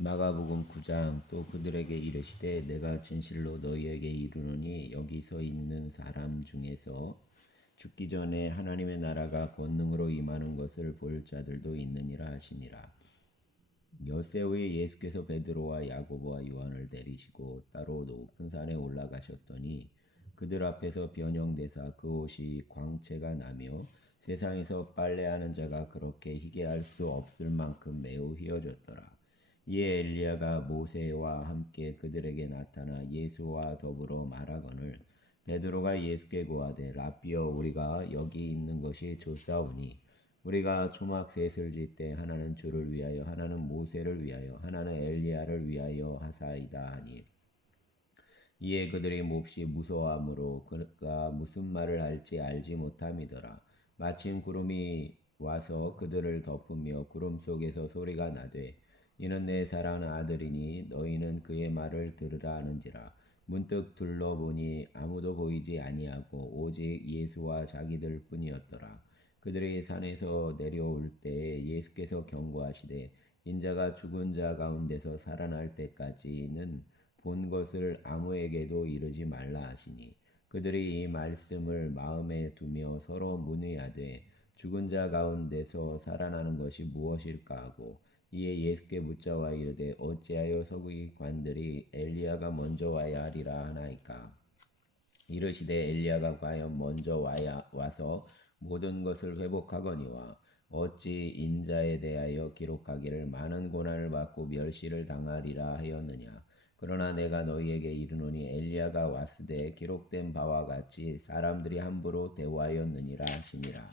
마가복음 9장. 또 그들에게 이르시되 내가 진실로 너희에게 이르노니 여기 서 있는 사람 중에서 죽기 전에 하나님의 나라가 권능으로 임하는 것을 볼 자들도 있느니라 하시니라. 엿새 후에 예수께서 베드로와 야고보와 요한을 데리시고 따로 높은 산에 올라가셨더니 그들 앞에서 변형되사 그 옷이 광채가 나며 세상에서 빨래하는 자가 그렇게 희게 할 수 없을 만큼 매우 희어졌더라. 이에 엘리야가 모세와 함께 그들에게 나타나 예수와 더불어 말하거늘 베드로가 예수께 고하되 라삐여 우리가 여기 있는 것이 좋사오니 우리가 초막 셋을 짓되 하나는 주를 위하여 하나는 모세를 위하여 하나는 엘리야를 위하여 하사이다 하니 이에 그들이 몹시 무서워하므로 그가 무슨 말을 할지 알지 못함이더라. 마침 구름이 와서 그들을 덮으며 구름 속에서 소리가 나되 이는 내 사랑하는 아들이니 너희는 그의 말을 들으라 하는지라. 문득 둘러보니 아무도 보이지 아니하고 오직 예수와 자기들 뿐이었더라. 그들이 산에서 내려올 때에 예수께서 경고하시되 인자가 죽은 자 가운데서 살아날 때까지는 본 것을 아무에게도 이르지 말라 하시니 그들이 이 말씀을 마음에 두며 서로 문의하되 죽은 자 가운데서 살아나는 것이 무엇일까 하고 이에 예수께 묻자와 이르되 어찌하여 서기관들이 엘리야가 먼저 와야 하리라 하나이까. 이르시되 엘리야가 과연 먼저 와서 모든 것을 회복하거니와 어찌 인자에 대하여 기록하기를 많은 고난을 받고 멸시를 당하리라 하였느냐. 그러나 내가 너희에게 이르노니 엘리야가 왔으되 기록된 바와 같이 사람들이 함부로 대우하였느니라 하시니라.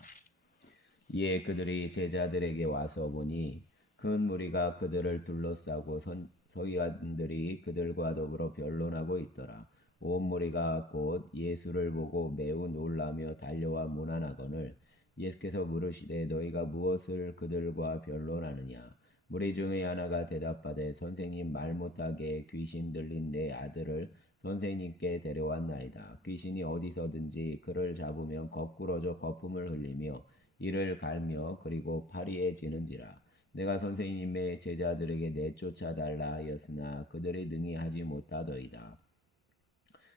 이에 그들이 제자들에게 와서 보니 큰 무리가 그들을 둘러싸고 서기관들이 그들과 더불어 변론하고 있더라. 온 무리가 곧 예수를 보고 매우 놀라며 달려와 문안하거늘 예수께서 물으시되 너희가 무엇을 그들과 변론하느냐. 무리 중의 하나가 대답하되 선생님 말 못하게 귀신 들린 내 아들을 선생님께 데려왔나이다. 귀신이 어디서든지 그를 잡으면 거꾸러져 거품을 흘리며 이를 갈며 그리고 파리해지는지라. 내가 선생님의 제자들에게 내쫓아 달라 하였으나 그들이 능히 하지 못하더이다.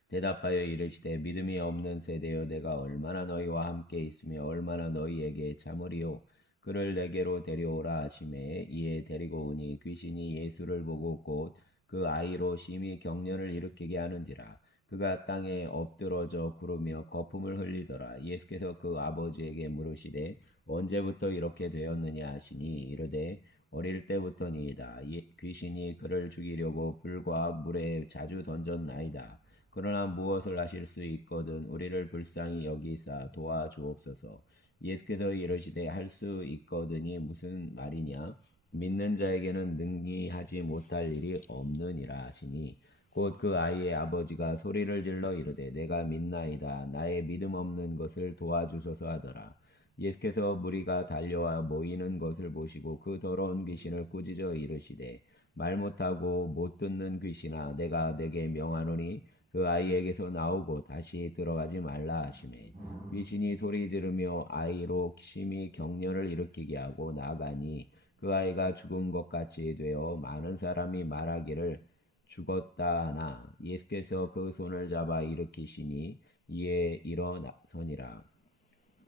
대답하여 이르시되 믿음이 없는 세대여 내가 얼마나 너희와 함께 있으며 얼마나 너희에게 참으리요. 그를 내게로 데려오라 하시매 이에 데리고 오니 귀신이 예수를 보고 곧 그 아이로 심히 경련을 일으키게 하는지라. 그가 땅에 엎드러져 구르며 거품을 흘리더라. 예수께서 그 아버지에게 물으시되 언제부터 이렇게 되었느냐 하시니 이르되 어릴 때부터니이다. 귀신이 그를 죽이려고 불과 물에 자주 던졌나이다. 그러나 무엇을 하실 수 있거든 우리를 불쌍히 여기사 도와주옵소서. 예수께서 이르시되 할 수 있거든이 무슨 말이냐. 믿는 자에게는 능히 하지 못할 일이 없느니라 하시니 곧 그 아이의 아버지가 소리를 질러 이르되 내가 믿나이다. 나의 믿음 없는 것을 도와주소서 하더라. 예수께서 무리가 달려와 모이는 것을 보시고 그 더러운 귀신을 꾸짖어 이르시되 말 못하고 못 듣는 귀신아 내가 내게 명하노니 그 아이에게서 나오고 다시 들어가지 말라 하시매 귀신이 소리 지르며 아이로 심히 경련을 일으키게 하고 나가니 그 아이가 죽은 것 같이 되어 많은 사람이 말하기를 죽었다 하나 예수께서 그 손을 잡아 일으키시니 이에 일어서니라.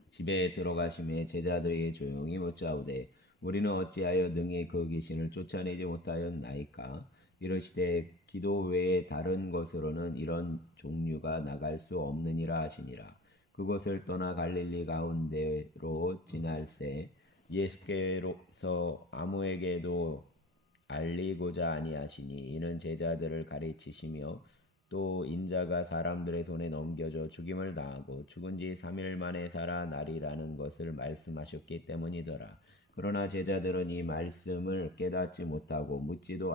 집에 들어가심에 제자들이 조용히 묻자오되 우리는 어찌하여 능히 그 귀신을 쫓아내지 못하였나이까. 이르시되 기도 외에 다른 것으로는 이런 종류가 나갈 수 없느니라 하시니라. 그곳을 떠나 갈릴리 가운데로 지날새 예수께서 아무에게도 알리고자 아니하시니 이는 제자들을 가르치시며 또 인자가 사람들의 손에 넘겨져 죽임을 당하고 죽은 지 3일 만에 살아나리라는 것을 말씀하셨기 때문이더라. 그러나 제자들은 이 말씀을 깨닫지 못하고 묻지도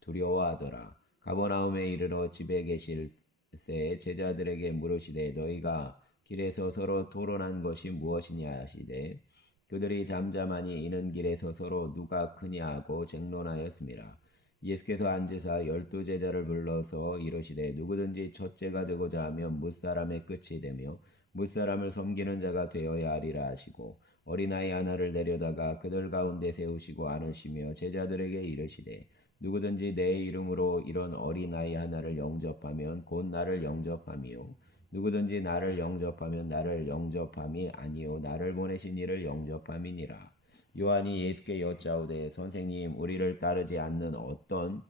두려워하더라. 가버나움에 이르러 집에 계실 새 제자들에게 물으시되 너희가 길에서 서로 토론한 것이 무엇이냐 하시되 그들이 잠잠하니 이는 길에서 서로 누가 크냐 하고 쟁론하였습니다. 예수께서 앉으사 12제자를 불러서 이르시되 누구든지 첫째가 되고자 하면 무사람의 끝이 되며 무사람을 섬기는 자가 되어야 하리라 하시고 어린아이 하나를 데려다가 그들 가운데 세우시고 안으시며 제자들에게 이르시되 누구든지 내 이름으로 이런 어린아이 하나를 영접하면 곧 나를 영접함이요 누구든지 나를 영접하면 나를 영접함이 아니요 나를 보내신 이를 영접함이니라. 요한이 예수께 여짜오되 선생님 우리를 따르지 않는 어떤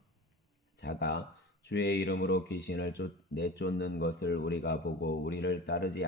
자가 주의 이름으로 귀신을 내쫓는 것을 우리가 보고 우리를 따르지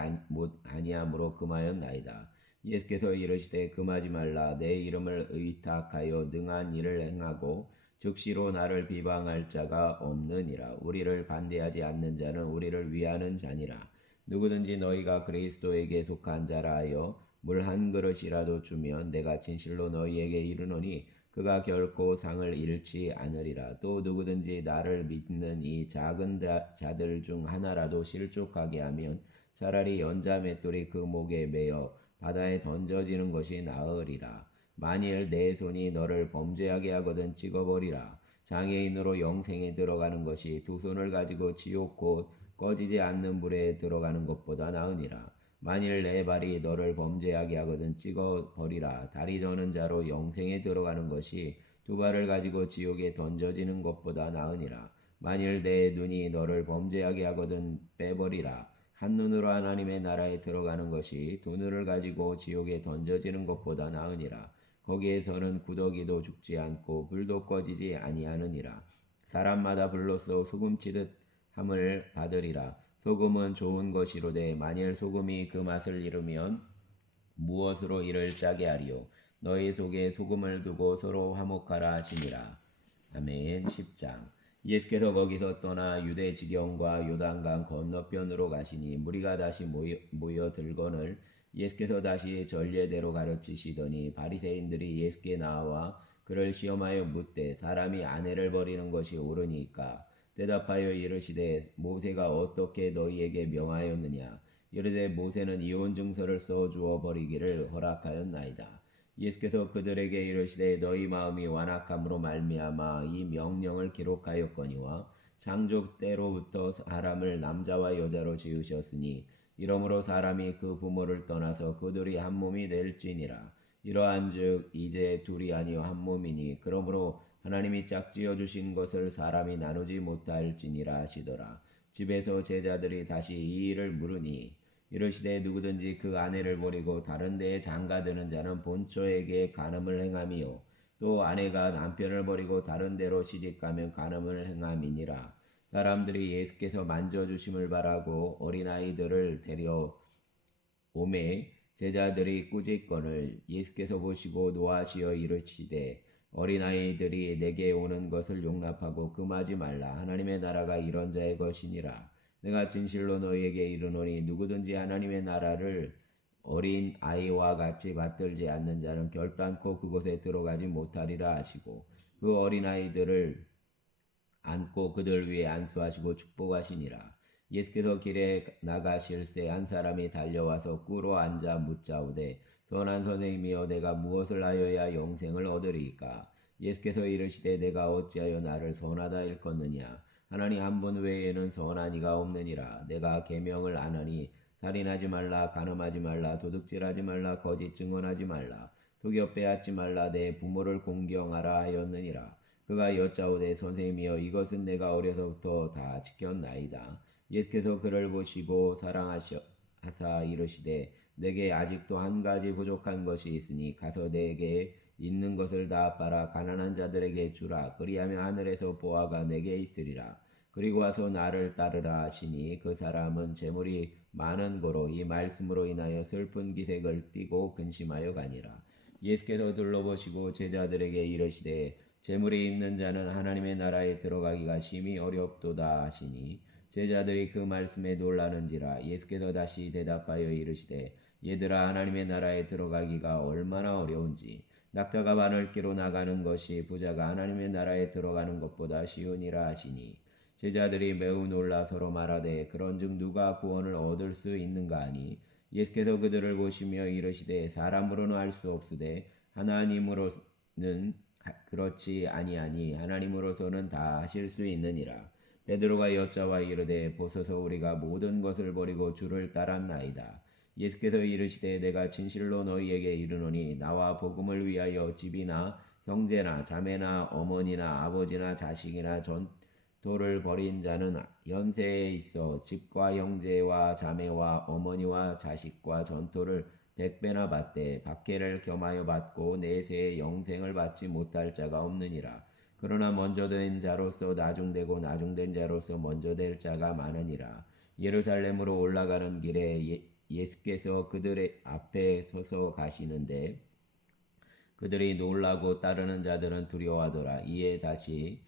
아니함으로 금하였나이다. 예수께서 이르시되 금하지 말라. 내 이름을 의탁하여 능한 일을 행하고 즉시로 나를 비방할 자가 없느니라. 우리를 반대하지 않는 자는 우리를 위하는 자니라. 누구든지 너희가 그리스도에게 속한 자라 하여 물 한 그릇이라도 주면 내가 진실로 너희에게 이르노니 그가 결코 상을 잃지 않으리라. 또 누구든지 나를 믿는 이 작은 자들 중 하나라도 실족하게 하면 차라리 연자 맷돌이 그 목에 매어 바다에 던져지는 것이 나으리라. 만일 내 손이 너를 범죄하게 하거든 찍어버리라. 장애인으로 영생에 들어가는 것이 두 손을 가지고 지옥 곧 꺼지지 않는 불에 들어가는 것보다 나으니라. 만일 내 발이 너를 범죄하게 하거든 찍어버리라. 다리 저는 자로 영생에 들어가는 것이 두 발을 가지고 지옥에 던져지는 것보다 나으니라. 만일 내 눈이 너를 범죄하게 하거든 빼버리라. 한 눈으로 하나님의 나라에 들어가는 것이 두 눈을 가지고 지옥에 던져지는 것보다 나으니라. 거기에서는 구더기도 죽지 않고 불도 꺼지지 아니하느니라. 사람마다 불로써 소금치듯 함을 받으리라. 소금은 좋은 것이로되 만일 소금이 그 맛을 잃으면 무엇으로 이를 짜게 하리요. 너희 속에 소금을 두고 서로 화목하라 하시니라. 아멘. 10장. 예수께서 거기서 떠나 유대 지경과 요단강 건너편으로 가시니 무리가 다시 모여 들거늘 예수께서 다시 전례대로 가르치시더니 바리새인들이 예수께 나와 그를 시험하여 묻되 사람이 아내를 버리는 것이 옳으니까 대답하여 이르시되 모세가 어떻게 너희에게 명하였느냐. 이르되 모세는 이혼 증서를 써 주어 버리기를 허락하였나이다. 예수께서 그들에게 이르시되 너희 마음이 완악함으로 말미암아 이 명령을 기록하였거니와 창조 때로부터 사람을 남자와 여자로 지으셨으니 이러므로 사람이 그 부모를 떠나서 그들이 한 몸이 될지니라. 이러한즉 이제 둘이 아니요 한 몸이니 그러므로 하나님이 짝지어 주신 것을 사람이 나누지 못할지니라 하시더라. 집에서 제자들이 다시 이 일을 물으니 이르시되 누구든지 그 아내를 버리고 다른 데에 장가드는 자는 본처에게 간음을 행함이요 또 아내가 남편을 버리고 다른 데로 시집가면 간음을 행함이니라. 사람들이 예수께서 만져주심을 바라고 어린아이들을 데려오매 제자들이 꾸짖거늘 예수께서 보시고 노하시어 이르시되 어린아이들이 내게 오는 것을 용납하고 금하지 말라. 하나님의 나라가 이런 자의 것이니라. 내가 진실로 너희에게 이르노니 누구든지 하나님의 나라를 어린 아이와 같이 받들지 않는 자는 결단코 그곳에 들어가지 못하리라 하시고 그 어린 아이들을 안고 그들 위에 안수하시고 축복하시니라. 예수께서 길에 나가실새 한 사람이 달려와서 꿇어 앉아 묻자오되 선한 선생님이여 내가 무엇을 하여야 영생을 얻으리이까. 예수께서 이르시되 내가 어찌하여 나를 선하다 일컫느냐. 하나님 한 분 외에는 선한 이가 없느니라. 내가 계명을 안 하니 살인하지 말라 간음하지 말라 도둑질하지 말라 거짓 증언하지 말라 속여 빼앗지 말라 내 부모를 공경하라 하였느니라. 그가 여짜오되 선생님이여 이것은 내가 어려서부터 다 지켰나이다. 예수께서 그를 보시고 사랑하사 이르시되 내게 아직도 한 가지 부족한 것이 있으니 가서 내게 있는 것을 다 팔아 가난한 자들에게 주라. 그리하면 하늘에서 보화가 내게 있으리라. 그리고 와서 나를 따르라 하시니 그 사람은 재물이 많은 고로 이 말씀으로 인하여 슬픈 기색을 띠고 근심하여 가니라. 예수께서 둘러보시고 제자들에게 이르시되 재물이 있는 자는 하나님의 나라에 들어가기가 심히 어렵도다 하시니 제자들이 그 말씀에 놀라는지라. 예수께서 다시 대답하여 이르시되 얘들아 하나님의 나라에 들어가기가 얼마나 어려운지 낙타가 바늘기로 나가는 것이 부자가 하나님의 나라에 들어가는 것보다 쉬우니라 하시니 제자들이 매우 놀라 서로 말하되 그런즉 누가 구원을 얻을 수 있는가 하니 예수께서 그들을 보시며 이르시되 사람으로는 할 수 없으되 하나님으로는 그렇지 아니하니 하나님으로서는 다 하실 수 있느니라. 베드로가 여짜와 이르되 보소서 우리가 모든 것을 버리고 주를 따랐나이다. 예수께서 이르시되 내가 진실로 너희에게 이르노니 나와 복음을 위하여 집이나 형제나 자매나 어머니나 아버지나 자식이나 전토를 벌인 자는 현세에 있어 집과 형제와 자매와 어머니와 자식과 전토를 100배나 받되 박해를 겸하여 받고 내세에 영생을 받지 못할 자가 없느니라. 그러나 먼저 된 자로서 나중되고 나중된 자로서 먼저 될 자가 많으니라. 예루살렘으로 올라가는 길에 예수께서 그들의 앞에 서서 가시는데 그들이 놀라고 따르는 자들은 두려워하더라. 이에 다시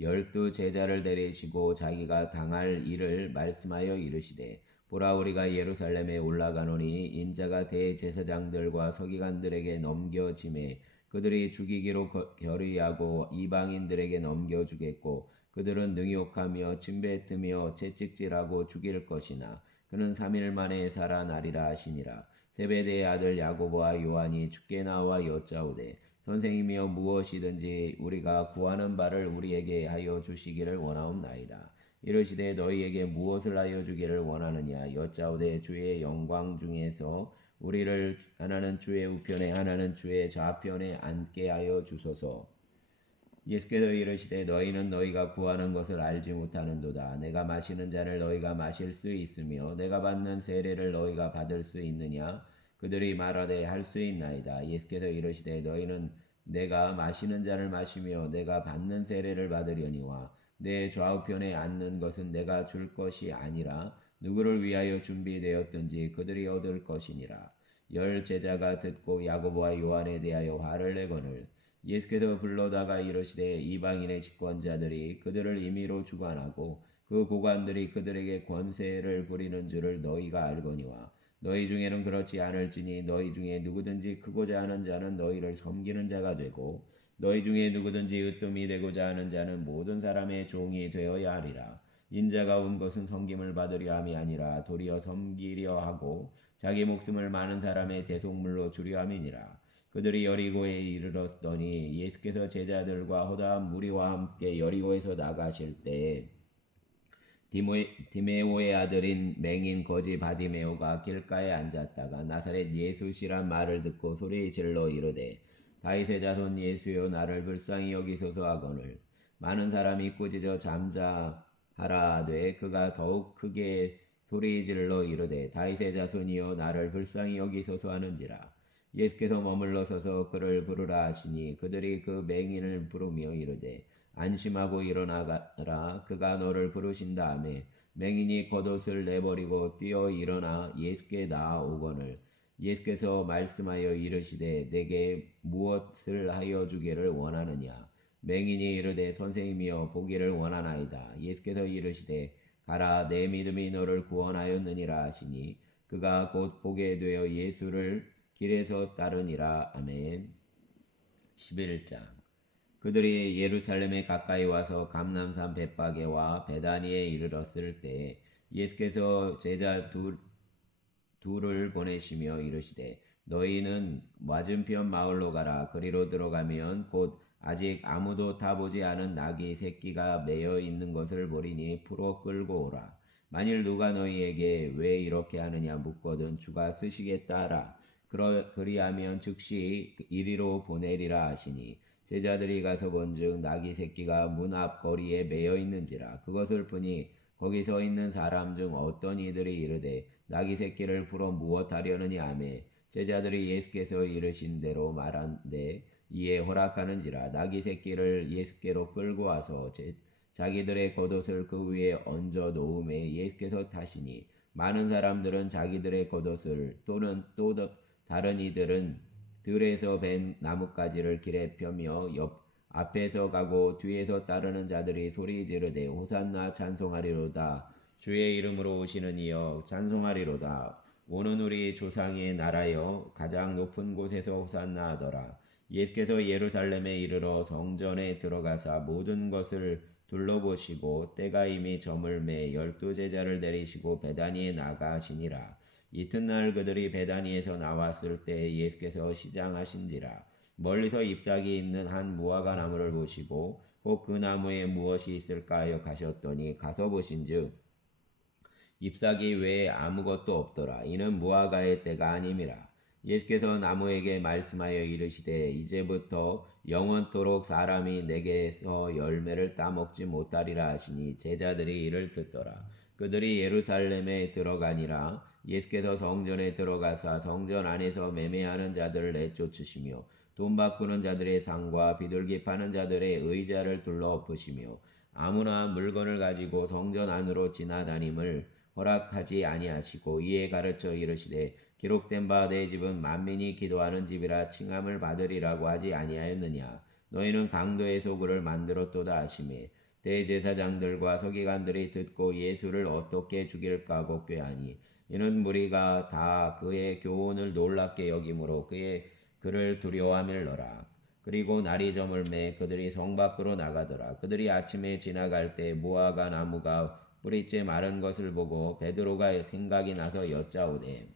12 제자를 데리시고 자기가 당할 일을 말씀하여 이르시되 보라 우리가 예루살렘에 올라가노니 인자가 대제사장들과 서기관들에게 넘겨짐에 그들이 죽이기로 결의하고 이방인들에게 넘겨주겠고 그들은 능욕하며 침뱉으며 채찍질하고 죽일 것이나 그는 3일 만에 살아나리라 하시니라. 세베대의 아들 야고보와 요한이 주께 나와 여짜오되 선생이며 무엇이든지 우리가 구하는 바를 우리에게 하여 주시기를 원하옵나이다. 이르시되 너희에게 무엇을 하여 주기를 원하느냐 여짜오되 주의 영광 중에서 우리를 하나는 주의 우편에 하나는 주의 좌편에 앉게 하여 주소서. 예수께서 이르시되 너희는 너희가 구하는 것을 알지 못하는도다. 내가 마시는 잔을 너희가 마실 수 있으며 내가 받는 세례를 너희가 받을 수 있느냐? 그들이 말하되 할 수 있나이다. 예수께서 이르시되 너희는 내가 마시는 잔을 마시며 내가 받는 세례를 받으려니와 내 좌우편에 앉는 것은 내가 줄 것이 아니라 누구를 위하여 준비되었든지 그들이 얻을 것이니라. 10 제자가 듣고 야고보와 요한에 대하여 화를 내거늘 예수께서 불러다가 이르시되 이방인의 집권자들이 그들을 임의로 주관하고 그 고관들이 그들에게 권세를 부리는 줄을 너희가 알거니와 너희 중에는 그렇지 않을지니 너희 중에 누구든지 크고자 하는 자는 너희를 섬기는 자가 되고 너희 중에 누구든지 으뜸이 되고자 하는 자는 모든 사람의 종이 되어야 하리라. 인자가 온 것은 섬김을 받으려 함이 아니라 도리어 섬기려 하고 자기 목숨을 많은 사람의 대속물로 주려 함이니라. 그들이 여리고에 이르렀더니 예수께서 제자들과 허다한 무리와 함께 여리고에서 나가실 때에 디메오의 아들인 맹인 거지 바디메오가 길가에 앉았다가 나사렛 예수시란 말을 듣고 소리 질러 이르되 다윗의 자손 예수여 나를 불쌍히 여기소서 하거늘 많은 사람이 꾸짖어 잠자하라되 그가 더욱 크게 소리 질러 이르되 다윗의 자손이여 나를 불쌍히 여기소서 하는지라. 예수께서 머물러 서서 그를 부르라 하시니 그들이 그 맹인을 부르며 이르되 안심하고 일어나라 그가 너를 부르신다 하매 맹인이 겉옷을 내버리고 뛰어 일어나 예수께 나아오거늘 예수께서 말씀하여 이르시되 내게 무엇을 하여 주기를 원하느냐. 맹인이 이르되 선생님이여 보기를 원하나이다. 예수께서 이르시되 가라 내 믿음이 너를 구원하였느니라 하시니 그가 곧 보게 되어 예수를 길에서 따르니라. 아멘. 11장 그들이 예루살렘에 가까이 와서 감람산 벳바게와 베다니에 이르렀을 때 예수께서 제자 둘을 보내시며 이르시되 너희는 맞은편 마을로 가라. 그리로 들어가면 곧 아직 아무도 타보지 않은 나귀 새끼가 매여 있는 것을 보리니 풀어 끌고 오라. 만일 누가 너희에게 왜 이렇게 하느냐 묻거든 주가 쓰시겠다 하라. 그리하면 즉시 이리로 보내리라 하시니 제자들이 가서 본즉 나귀 새끼가 문 앞 거리에 매여 있는지라. 그것을 보니 거기 서 있는 사람 중 어떤 이들이 이르되 나귀 새끼를 풀어 무엇하려느냐 하매 제자들이 예수께서 이르신 대로 말한데 이에 허락하는지라. 나귀 새끼를 예수께로 끌고 와서 자기들의 겉옷을 그 위에 얹어 놓음에 예수께서 타시니 많은 사람들은 자기들의 겉옷을 또는 또 다른 이들은 들에서 벤 나뭇가지를 길에 펴며 앞에서 가고 뒤에서 따르는 자들이 소리 지르되 호산나 찬송하리로다. 주의 이름으로 오시는 이여 찬송하리로다. 오는 우리 조상의 나라여 가장 높은 곳에서 호산나 하더라. 예수께서 예루살렘에 이르러 성전에 들어가사 모든 것을 둘러보시고 때가 이미 저물매 12 제자를 데리시고 베다니에 나가시니라. 이튿날 그들이 베다니에서 나왔을 때 예수께서 시장하신지라. 멀리서 잎사귀 있는 한 무화과 나무를 보시고 혹 그 나무에 무엇이 있을까 하여 가셨더니 가서 보신즉 잎사귀 외에 아무것도 없더라. 이는 무화과의 때가 아님이라. 예수께서 나무에게 말씀하여 이르시되 이제부터 영원토록 사람이 내게서 열매를 따먹지 못하리라 하시니 제자들이 이를 듣더라. 그들이 예루살렘에 들어가니라. 예수께서 성전에 들어가사 성전 안에서 매매하는 자들을 내쫓으시며 돈 바꾸는 자들의 상과 비둘기 파는 자들의 의자를 둘러 엎으시며 아무나 물건을 가지고 성전 안으로 지나다님을 허락하지 아니하시고 이에 가르쳐 이르시되 기록된 바 내 집은 만민이 기도하는 집이라 칭함을 받으리라고 하지 아니하였느냐. 너희는 강도의 소굴을 만들었도다 하시매 대제사장들과 서기관들이 듣고 예수를 어떻게 죽일까 걱괴하니 이는 무리가 다 그의 교훈을 놀랍게 여김으로 그를 두려워함일러라. 그리고 날이 저물매 그들이 성 밖으로 나가더라. 그들이 아침에 지나갈 때 무화과 나무가 뿌리째 마른 것을 보고 베드로가 생각이 나서 여짜오되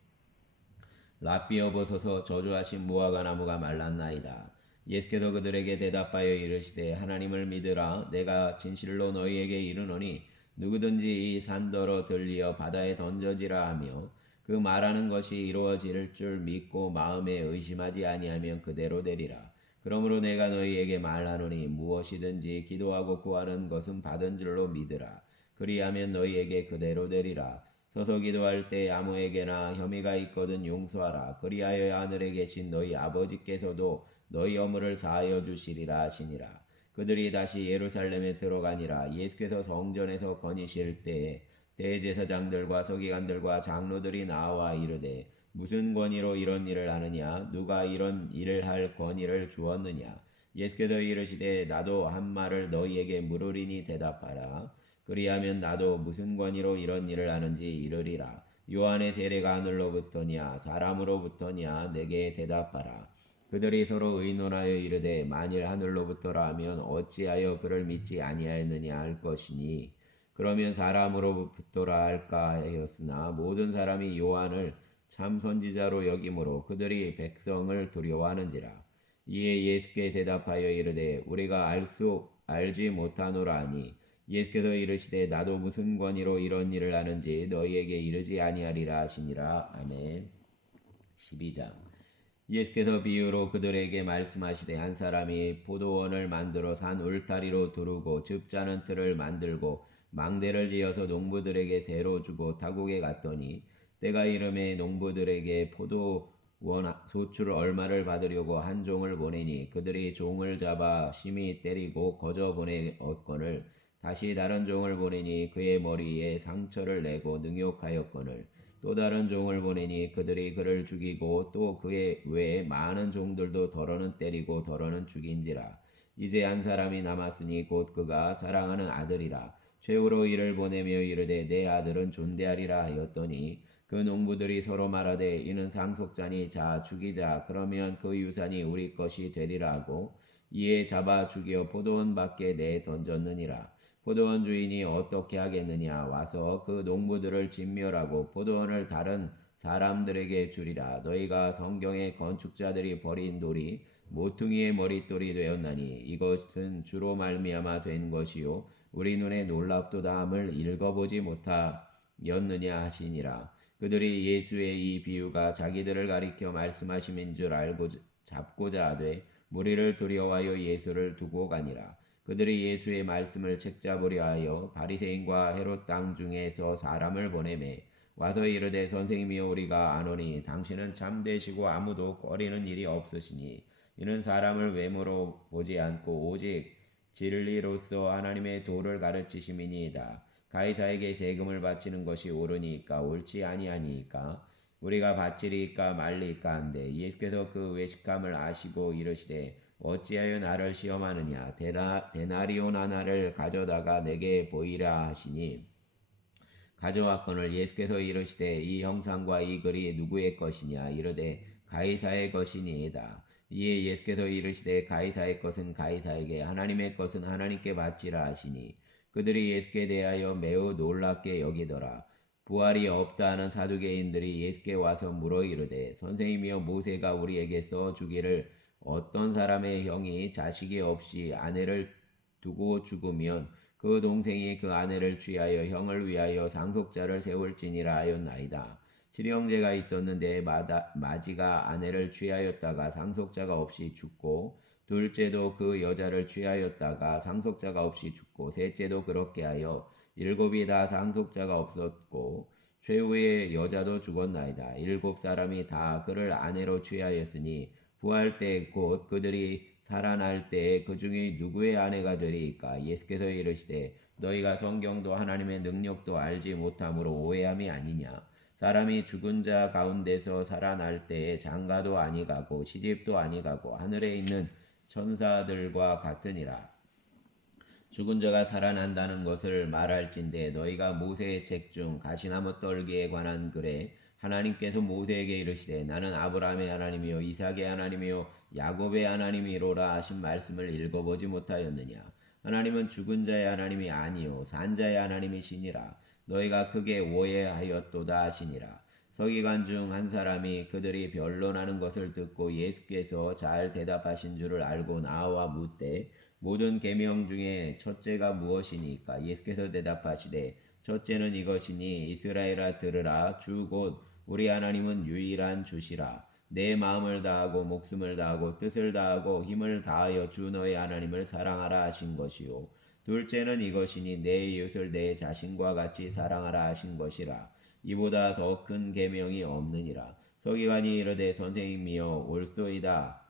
라삐 여보소서 저주하신 무화과 나무가 말랐나이다. 예수께서 그들에게 대답하여 이르시되 하나님을 믿으라. 내가 진실로 너희에게 이르노니 누구든지 이 산더러 들리어 바다에 던져지라 하며 그 말하는 것이 이루어질 줄 믿고 마음에 의심하지 아니하면 그대로 되리라. 그러므로 내가 너희에게 말하노니 무엇이든지 기도하고 구하는 것은 받은 줄로 믿으라. 그리하면 너희에게 그대로 되리라. 서서 기도할 때 아무에게나 혐의가 있거든 용서하라. 그리하여 하늘에 계신 너희 아버지께서도 너희 허물을 사하여 주시리라 하시니라. 그들이 다시 예루살렘에 들어가니라. 예수께서 성전에서 거니실 때에 대제사장들과 서기관들과 장로들이 나와 이르되 무슨 권위로 이런 일을 하느냐? 누가 이런 일을 할 권위를 주었느냐? 예수께서 이르시되 나도 한 말을 너희에게 물으리니 대답하라. 그리하면 나도 무슨 권위로 이런 일을 하는지 이르리라. 요한의 세례가 하늘로부터냐 사람으로부터냐 내게 대답하라. 그들이 서로 의논하여 이르되 만일 하늘로부터라 하면 어찌하여 그를 믿지 아니하였느냐 할 것이니 그러면 사람으로부터라 할까 하였으나 모든 사람이 요한을 참 선지자로 여김으로 그들이 백성을 두려워하는지라. 이에 예수께 대답하여 이르되 우리가 알지 못하노라 하니 예수께서 이르시되 나도 무슨 권위로 이런 일을 하는지 너희에게 이르지 아니하리라 하시니라. 아멘. 12장. 예수께서 비유로 그들에게 말씀하시되 한 사람이 포도원을 만들어 산 울타리로 두르고 즙자는 틀을 만들고 망대를 지어서 농부들에게 새로 주고 타국에 갔더니 때가 이름에 농부들에게 포도원 소출 얼마를 받으려고 한 종을 보내니 그들이 종을 잡아 심히 때리고 거저 보내었거늘 다시 다른 종을 보내니 그의 머리에 상처를 내고 능욕하였거늘 또 다른 종을 보내니 그들이 그를 죽이고 또 그의 외에 많은 종들도 더러는 때리고 더러는 죽인지라. 이제 한 사람이 남았으니 곧 그가 사랑하는 아들이라. 최후로 이를 보내며 이르되 내 아들은 존대하리라 하였더니 그 농부들이 서로 말하되 이는 상속자니 자 죽이자 그러면 그 유산이 우리 것이 되리라 하고 이에 잡아 죽여 포도원 밖에 내 던졌느니라. 포도원 주인이 어떻게 하겠느냐 와서 그 농부들을 진멸하고 포도원을 다른 사람들에게 주리라. 너희가 성경의 건축자들이 버린 돌이 모퉁이의 머릿돌이 되었나니 이것은 주로 말미암아 된 것이요 우리 눈에 놀랍도다 함을 읽어보지 못하였느냐 하시니라. 그들이 예수의 이 비유가 자기들을 가리켜 말씀하심인 줄 알고 잡고자 하되 무리를 두려워하여 예수를 두고 가니라. 그들이 예수의 말씀을 책잡으려 하여 바리새인과 헤롯 땅 중에서 사람을 보내매 와서 이르되 선생님이여 우리가 아노니 당신은 참되시고 아무도 꺼리는 일이 없으시니 이는 사람을 외모로 보지 않고 오직 진리로서 하나님의 도를 가르치심이니이다. 가이사에게 세금을 바치는 것이 옳으니까 옳지 아니하니까 우리가 바치리까 말리까 한데 예수께서 그 외식함을 아시고 이르시되 어찌하여 나를 시험하느냐 데나리온 하나를 가져다가 내게 보이라 하시니 가져왔거늘 예수께서 이르시되 이 형상과 이 글이 누구의 것이냐 이르되 가이사의 것이니이다. 이에 예수께서 이르시되 가이사의 것은 가이사에게 하나님의 것은 하나님께 바치라 하시니 그들이 예수께 대하여 매우 놀랍게 여기더라. 부활이 없다 하는 사두개인들이 예수께 와서 물어 이르되 선생님이여 모세가 우리에게 써 주기를 어떤 사람의 형이 자식이 없이 아내를 두고 죽으면 그 동생이 그 아내를 취하여 형을 위하여 상속자를 세울지니라 하였나이다. 칠형제가 있었는데 마지가 아내를 취하였다가 상속자가 없이 죽고 둘째도 그 여자를 취하였다가 상속자가 없이 죽고 셋째도 그렇게 하여 일곱이 다 상속자가 없었고 최후의 여자도 죽었나이다. 일곱 사람이 다 그를 아내로 취하였으니 부활 때 곧 그들이 살아날 때에 그 중에 누구의 아내가 되리이까? 예수께서 이르시되 너희가 성경도 하나님의 능력도 알지 못함으로 오해함이 아니냐? 사람이 죽은 자 가운데서 살아날 때에 장가도 아니가고 시집도 아니가고 하늘에 있는 천사들과 같으니라. 죽은 자가 살아난다는 것을 말할진대 너희가 모세의 책 중 가시나무 떨기에 관한 글에 하나님께서 모세에게 이르시되 나는 아브라함의 하나님이요 이삭의 하나님이요 야곱의 하나님이로라 하신 말씀을 읽어보지 못하였느냐. 하나님은 죽은 자의 하나님이 아니요 산 자의 하나님이시니라. 너희가 크게 오해하였도다 하시니라. 서기관 중 한 사람이 그들이 변론하는 것을 듣고 예수께서 잘 대답하신 줄을 알고 나와 묻되 모든 계명 중에 첫째가 무엇이니까? 예수께서 대답하시되 첫째는 이것이니 이스라엘아 들으라 주 곧 우리 하나님은 유일한 주시라. 내 마음을 다하고 목숨을 다하고 뜻을 다하고 힘을 다하여 주 너의 하나님을 사랑하라 하신 것이요. 둘째는 이것이니 내 이웃을 내 자신과 같이 사랑하라 하신 것이라. 이보다 더 큰 계명이 없느니라. 서기관이 이르되 선생님이여 옳소이다.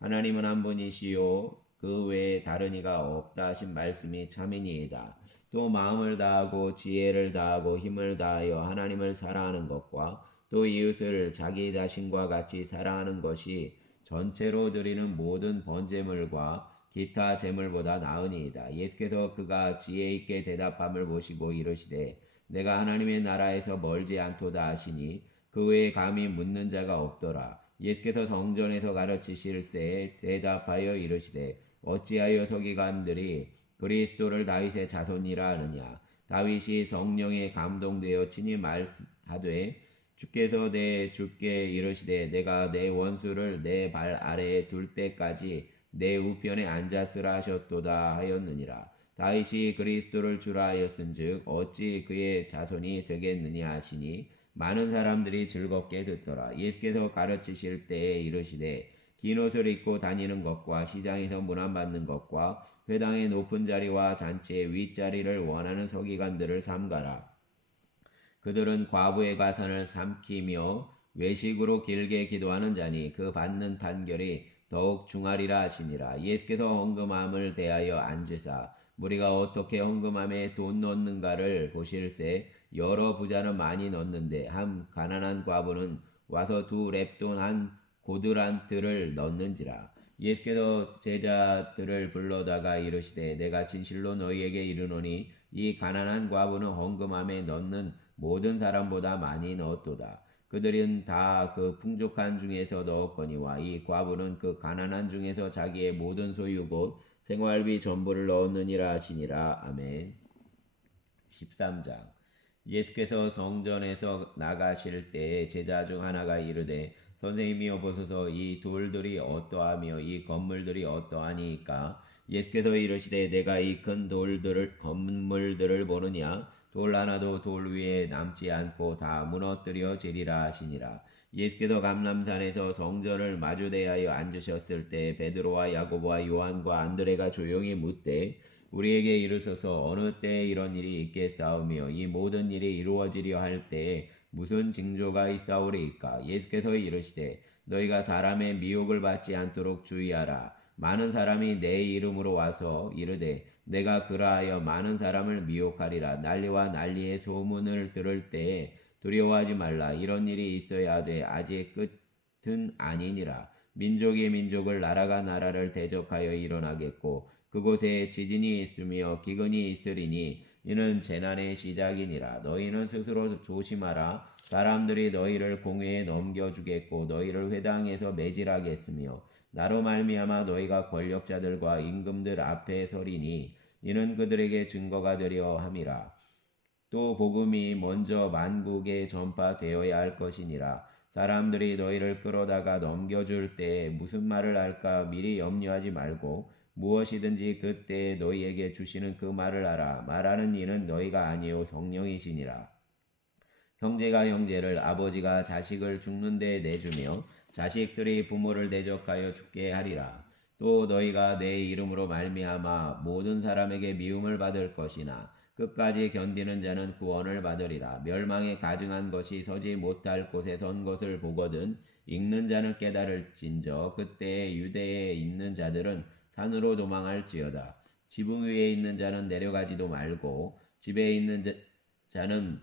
하나님은 한 분이시요 그 외에 다른 이가 없다 하신 말씀이 참이니이다. 또 마음을 다하고 지혜를 다하고 힘을 다하여 하나님을 사랑하는 것과 또 이웃을 자기 자신과 같이 사랑하는 것이 전체로 드리는 모든 번제물과 기타 제물보다 나으니이다. 예수께서 그가 지혜 있게 대답함을 보시고 이르시되 내가 하나님의 나라에서 멀지 않도다 하시니 그 외에 감히 묻는 자가 없더라. 예수께서 성전에서 가르치실새 대답하여 이르시되 어찌하여 서기관들이 그리스도를 다윗의 자손이라 하느냐. 다윗이 성령에 감동되어 친히 말하되 주께서 내 주께 이르시되 내가 내 원수를 내 발 아래에 둘 때까지 내 우편에 앉았으라 하셨도다 하였느니라. 다윗이 그리스도를 주라 하였은즉 어찌 그의 자손이 되겠느냐 하시니 많은 사람들이 즐겁게 듣더라. 예수께서 가르치실 때에 이르시되 긴 옷을 입고 다니는 것과 시장에서 문안받는 것과 회당의 높은 자리와 잔치의 윗자리를 원하는 서기관들을 삼가라. 그들은 과부의 가산을 삼키며 외식으로 길게 기도하는 자니 그 받는 판결이 더욱 중하리라 하시니라. 예수께서 헌금함을 대하여 앉으사 무리가 어떻게 헌금함에 돈 넣는가를 보실새 여러 부자는 많이 넣는데 한 가난한 과부는 와서 두 렙돈 한 고드란트를 넣는지라. 예수께서 제자들을 불러다가 이르시되 내가 진실로 너희에게 이르노니 이 가난한 과부는 헌금함에 넣는 모든 사람보다 많이 넣었도다. 그들은 다 그 풍족한 중에서 넣었거니와 이 과부는 그 가난한 중에서 자기의 모든 소유 곧 생활비 전부를 넣었느니라 하시니라. 아멘. 13장. 예수께서 성전에서 나가실 때에 제자 중 하나가 이르되 선생님이여 보소서 이 돌들이 어떠하며 이 건물들이 어떠하니까? 예수께서 이르시되 내가 이 큰 건물들을 보느냐? 돌 하나도 돌 위에 남지 않고 다 무너뜨려지리라 하시니라. 예수께서 감람산에서 성전을 마주대하여 앉으셨을 때 베드로와 야고보와 요한과 안드레가 조용히 묻되 우리에게 이르소서 어느 때에 이런 일이 있겠사오며 이 모든 일이 이루어지려 할 때에 무슨 징조가 있사오리이까? 예수께서 이르시되 너희가 사람의 미혹을 받지 않도록 주의하라. 많은 사람이 내 이름으로 와서 이르되 내가 그러하여 많은 사람을 미혹하리라. 난리와 난리의 소문을 들을 때에 두려워하지 말라. 이런 일이 있어야 하되 아직 끝은 아니니라. 민족이 민족을 나라가 나라를 대적하여 일어나겠고 그곳에 지진이 있으며 기근이 있으리니 이는 재난의 시작이니라. 너희는 스스로 조심하라. 사람들이 너희를 공회에 넘겨주겠고 너희를 회당에서 매질하겠으며 나로 말미암아 너희가 권력자들과 임금들 앞에 서리니 이는 그들에게 증거가 되려 함이라. 또 복음이 먼저 만국에 전파되어야 할 것이니라. 사람들이 너희를 끌어다가 넘겨줄 때에 무슨 말을 할까 미리 염려하지 말고 무엇이든지 그때 너희에게 주시는 그 말을 알아. 말하는 이는 너희가 아니요 성령이시니라. 형제가 형제를, 아버지가 자식을 죽는 데 내주며 자식들이 부모를 대적하여 죽게 하리라. 또 너희가 내 이름으로 말미암아 모든 사람에게 미움을 받을 것이나 끝까지 견디는 자는 구원을 받으리라. 멸망에 가증한 것이 서지 못할 곳에 선 것을 보거든 읽는 자는 깨달을진저 그때에 유대에 있는 자들은 산으로 도망할지어다. 지붕 위에 있는 자는 내려가지도 말고 집에 있는 자는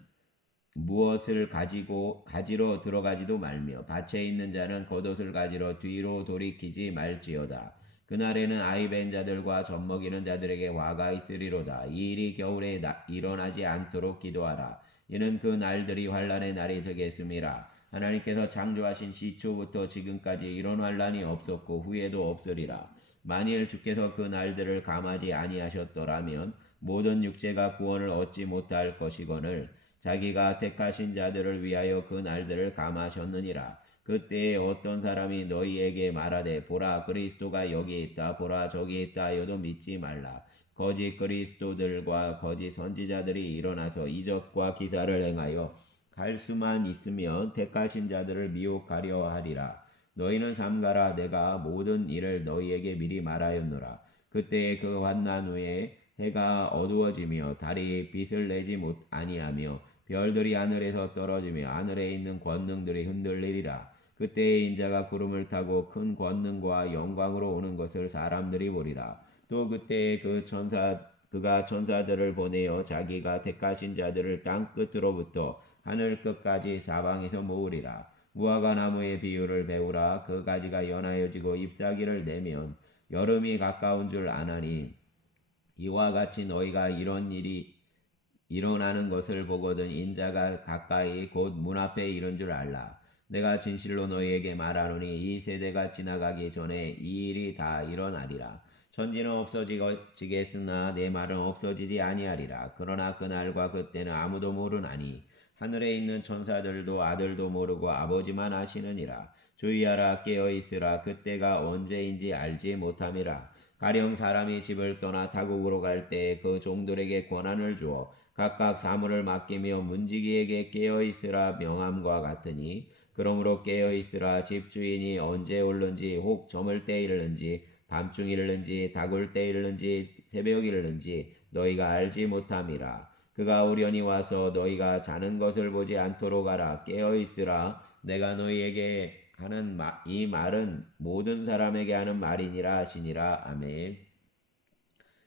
무엇을 가지러 들어가지도 말며 밭에 있는 자는 겉옷을 가지러 뒤로 돌이키지 말지어다. 그날에는 아이 벤 자들과 젖먹이는 자들에게 화가 있으리로다. 이 일이 겨울에 일어나지 않도록 기도하라. 이는 그 날들이 환란의 날이 되겠음이라. 하나님께서 창조하신 시초부터 지금까지 이런 환란이 없었고 후에도 없으리라. 만일 주께서 그 날들을 감하지 아니하셨더라면 모든 육체가 구원을 얻지 못할 것이거늘 자기가 택하신 자들을 위하여 그 날들을 감하셨느니라. 그때에 어떤 사람이 너희에게 말하되 보라 그리스도가 여기 있다 보라 저기 있다 하여도 믿지 말라. 거짓 그리스도들과 거짓 선지자들이 일어나서 이적과 기사를 행하여 갈 수만 있으면 택하신 자들을 미혹하려 하리라. 너희는 삼가라. 내가 모든 일을 너희에게 미리 말하였노라. 그때에 그 환난 후에 해가 어두워지며 달이 빛을 내지 아니하며 별들이 하늘에서 떨어지며 하늘에 있는 권능들이 흔들리리라. 그때에 인자가 구름을 타고 큰 권능과 영광으로 오는 것을 사람들이 보리라. 또 그때에 그가 천사들을 보내어 자기가 택하신 자들을 땅 끝으로부터 하늘 끝까지 사방에서 모으리라. 무화과 나무의 비유를 배우라. 그 가지가 연하여지고 잎사귀를 내면 여름이 가까운 줄 아나니 이와 같이 너희가 이런 일이 일어나는 것을 보거든 인자가 가까이 곧 문 앞에 이른 줄 알라. 내가 진실로 너희에게 말하노니 이 세대가 지나가기 전에 이 일이 다 일어나리라. 천지는 없어지겠으나 내 말은 없어지지 아니하리라. 그러나 그날과 그때는 아무도 모르나니 하늘에 있는 천사들도 아들도 모르고 아버지만 아시느니라. 주의하라. 깨어있으라. 그때가 언제인지 알지 못함이라. 가령 사람이 집을 떠나 타국으로 갈 때에 그 종들에게 권한을 주어 각각 사물을 맡기며 문지기에게 깨어있으라 명함과 같으니 그러므로 깨어있으라. 집주인이 언제 올는지 혹 저물 때 이르는지 밤중 이르는지 다굴 때 이르는지 새벽 이르는지 너희가 알지 못함이라. 그가 오련히 와서 너희가 자는 것을 보지 않도록 하라. 깨어있으라. 내가 너희에게 하는 이 말은 모든 사람에게 하는 말이니라 하시니라. 아멘.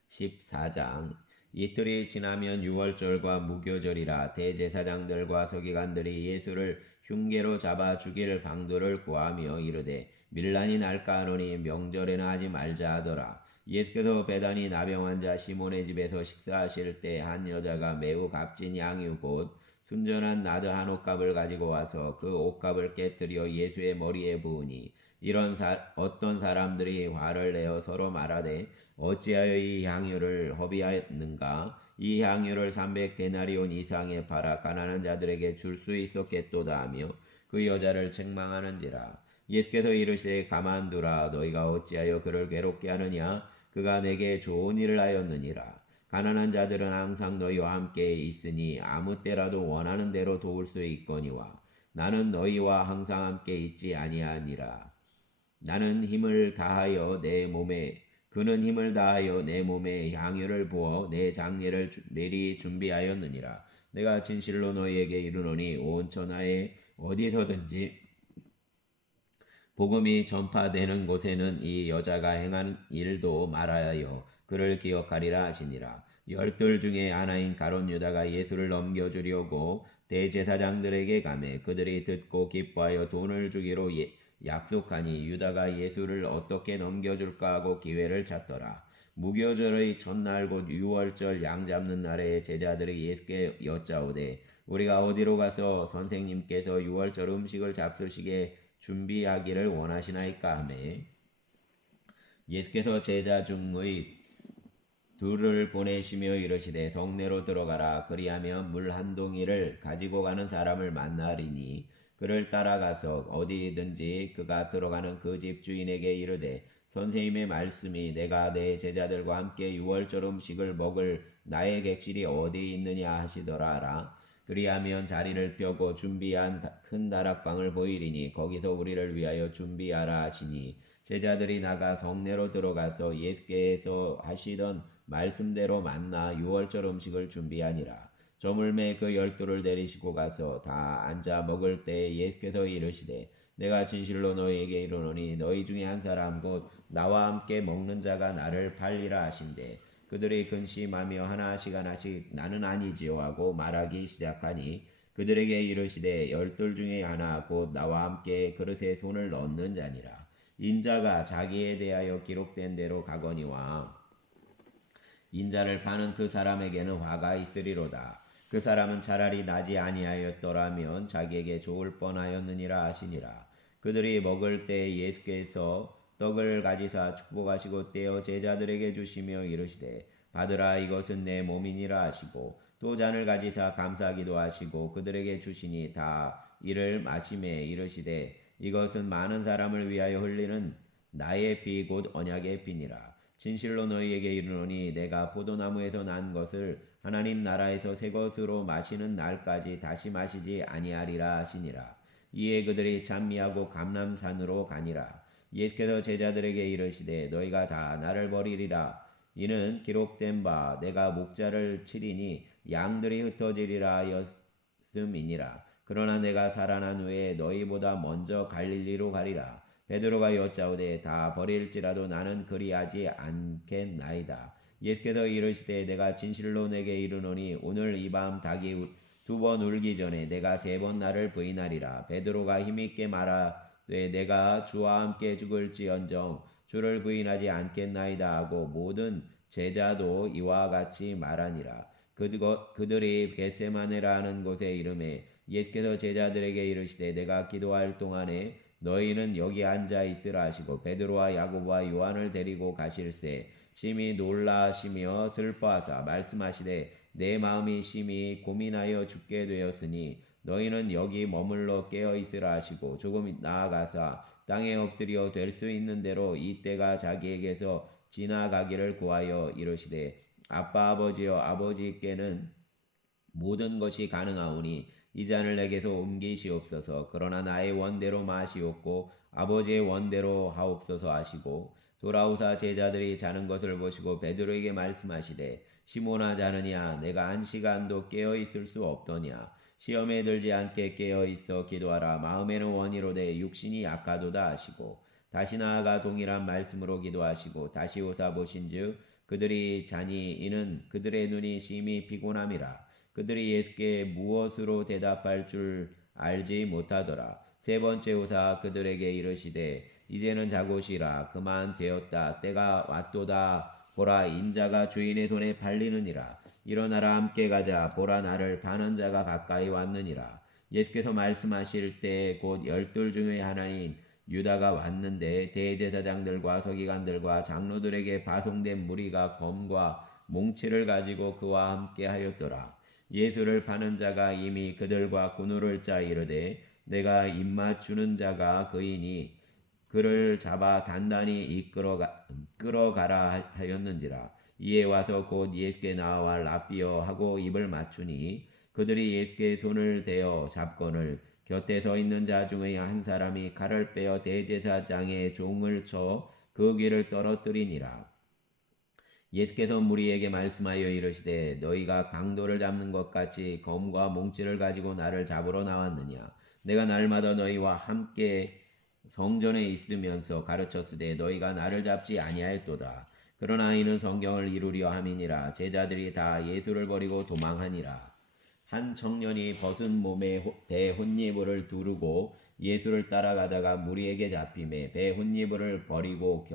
14장. 이틀이 지나면 유월절과 무교절이라. 대제사장들과 서기관들이 예수를 흉계로 잡아 죽일 방도를 구하며 이르되 밀란이 날까 하노니 명절에는 하지 말자 하더라. 예수께서 베다니 나병 환자 시몬의 집에서 식사하실 때 한 여자가 매우 값진 양유 곧 순전한 나드 한 옷값을 가지고 와서 그 옷값을 깨뜨려 예수의 머리에 부으니 어떤 사람들이 화를 내어 서로 말하되 어찌하여 이 향유를 허비하였는가? 이 향유를 300데나리온 이상에 팔아 가난한 자들에게 줄 수 있었겠도다 하며 그 여자를 책망하는지라. 예수께서 이르시되 가만두라. 너희가 어찌하여 그를 괴롭게 하느냐? 그가 내게 좋은 일을 하였느니라. 가난한 자들은 항상 너희와 함께 있으니 아무 때라도 원하는 대로 도울 수 있거니와 나는 너희와 항상 함께 있지 아니하니라. 그는 힘을 다하여 내 몸에 향유를 부어 내 장례를 미리 준비하였느니라. 내가 진실로 너희에게 이르노니 온 천하에 어디서든지 복음이 전파되는 곳에는 이 여자가 행한 일도 말하여 그를 기억하리라 하시니라. 열둘 중에 하나인 가룟 유다가 예수를 넘겨주려고 대제사장들에게 가매 그들이 듣고 기뻐하여 돈을 주기로 약속하니 유다가 예수를 어떻게 넘겨줄까 하고 기회를 찾더라. 무교절의 첫날 곧 유월절 양 잡는 날에 제자들이 예수께 여짜오되 우리가 어디로 가서 선생님께서 유월절 음식을 잡수시게 준비하기를 원하시나이까 하매 예수께서 제자 중의 둘을 보내시며 이르시되 성내로 들어가라. 그리하면 물 한 동이를 가지고 가는 사람을 만나리니 그를 따라가서 어디든지 그가 들어가는 그 집 주인에게 이르되 선생님의 말씀이 내가 내 제자들과 함께 유월절 음식을 먹을 나의 객실이 어디 있느냐 하시더라. 그리하면 자리를 펴고 준비한 큰 다락방을 보이리니 거기서 우리를 위하여 준비하라 하시니 제자들이 나가 성내로 들어가서 예수께서 하시던 말씀대로 만나 유월절 음식을 준비하니라. 저물매 그 12를 내리시고 가서 다 앉아 먹을 때에 예수께서 이르시되 내가 진실로 너희에게 이르노니 너희 중에 한 사람 곧 나와 함께 먹는 자가 나를 팔리라 하신대 그들이 근심하며 하나씩 나는 아니지요 하고 말하기 시작하니 그들에게 이르시되 12 중에 하나 곧 나와 함께 그릇에 손을 넣는 자니라. 인자가 자기에 대하여 기록된 대로 가거니와 인자를 파는 그 사람에게는 화가 있으리로다. 그 사람은 차라리 나지 아니하였더라면 자기에게 좋을 뻔하였느니라 하시니라. 그들이 먹을 때 예수께서 떡을 가지사 축복하시고 떼어 제자들에게 주시며 이르시되 받으라 이것은 내 몸이니라 하시고 또 잔을 가지사 감사기도 하시고 그들에게 주시니 다 이를 마시매 이르시되 이것은 많은 사람을 위하여 흘리는 나의 피 곧 언약의 피니라. 진실로 너희에게 이르노니 내가 포도나무에서 난 것을 하나님 나라에서 새 것으로 마시는 날까지 다시 마시지 아니하리라 하시니라. 이에 그들이 찬미하고 감람산으로 가니라. 예수께서 제자들에게 이르시되 너희가 다 나를 버리리라. 이는 기록된 바 내가 목자를 치리니 양들이 흩어지리라 하였음이니라. 그러나 내가 살아난 후에 너희보다 먼저 갈릴리로 가리라. 베드로가 여짜오되 다 버릴지라도 나는 그리하지 않겠나이다. 예수께서 이르시되 내가 진실로 내게 이르노니 오늘 이 밤 닭이 2번 울기 전에 내가 3번 나를 부인하리라. 베드로가 힘있게 말하되 내가 주와 함께 죽을지언정 주를 부인하지 않겠나이다 하고 모든 제자도 이와 같이 말하니라. 그들이 겟세마네라 하는 곳에 이르매 예수께서 제자들에게 이르시되 내가 기도할 동안에 너희는 여기 앉아 있으라 하시고 베드로와 야고보와 요한을 데리고 가실새 심히 놀라시며 슬퍼하사 말씀하시되 내 마음이 심히 고민하여 죽게 되었으니 너희는 여기 머물러 깨어 있으라 하시고 조금 나아가사 땅에 엎드려 될 수 있는 대로 이 때가 자기에게서 지나가기를 구하여 이르시되 아빠 아버지여 아버지께는 모든 것이 가능하오니 이 잔을 내게서 옮기시옵소서. 그러나 나의 원대로 마시옵고 아버지의 원대로 하옵소서 하시고 돌아오사 제자들이 자는 것을 보시고 베드로에게 말씀하시되 시몬아 자느냐 내가 1시간도 깨어 있을 수 없더냐 시험에 들지 않게 깨어 있어 기도하라. 마음에는 원이로되 육신이 약하도다 하시고 다시 나아가 동일한 말씀으로 기도하시고 다시 오사 보신즉 그들이 자니 이는 그들의 눈이 심히 피곤함이라. 그들이 예수께 무엇으로 대답할 줄 알지 못하더라. 세 번째 오사 그들에게 이르시되 이제는 자고시라. 그만 되었다. 때가 왔도다. 보라 인자가 주인의 손에 팔리느니라. 일어나라 함께 가자. 보라 나를 파는 자가 가까이 왔느니라. 예수께서 말씀하실 때 곧 12 중의 하나인 유다가 왔는데 대제사장들과 서기관들과 장로들에게 파송된 무리가 검과 몽치를 가지고 그와 함께 하였더라. 예수를 파는 자가 이미 그들과 군우를 짜 이르되 내가 입맞추는 자가 그이니 그를 잡아 단단히 끌어가라 하였는지라. 이에 와서 곧 예수께 나와 라삐어 하고 입을 맞추니 그들이 예수께 손을 대어 잡거늘 곁에 서 있는 자 중의 한 사람이 칼을 빼어 대제사장의 종을 쳐 그 귀를 떨어뜨리니라. 예수께서 무리에게 말씀하여 이르시되 너희가 강도를 잡는 것 같이 검과 몽치를 가지고 나를 잡으러 나왔느냐. 내가 날마다 너희와 함께 성전에 있으면서 가르쳤으되 너희가 나를 잡지 아니하였도다. 그러나 이는 성경을 이루려 함이니라. 제자들이 다 예수를 버리고 도망하니라. 한 청년이 벗은 몸에 배 혼니부를 두르고 예수를 따라가다가 무리에게 잡히매 배 혼니부를 버리고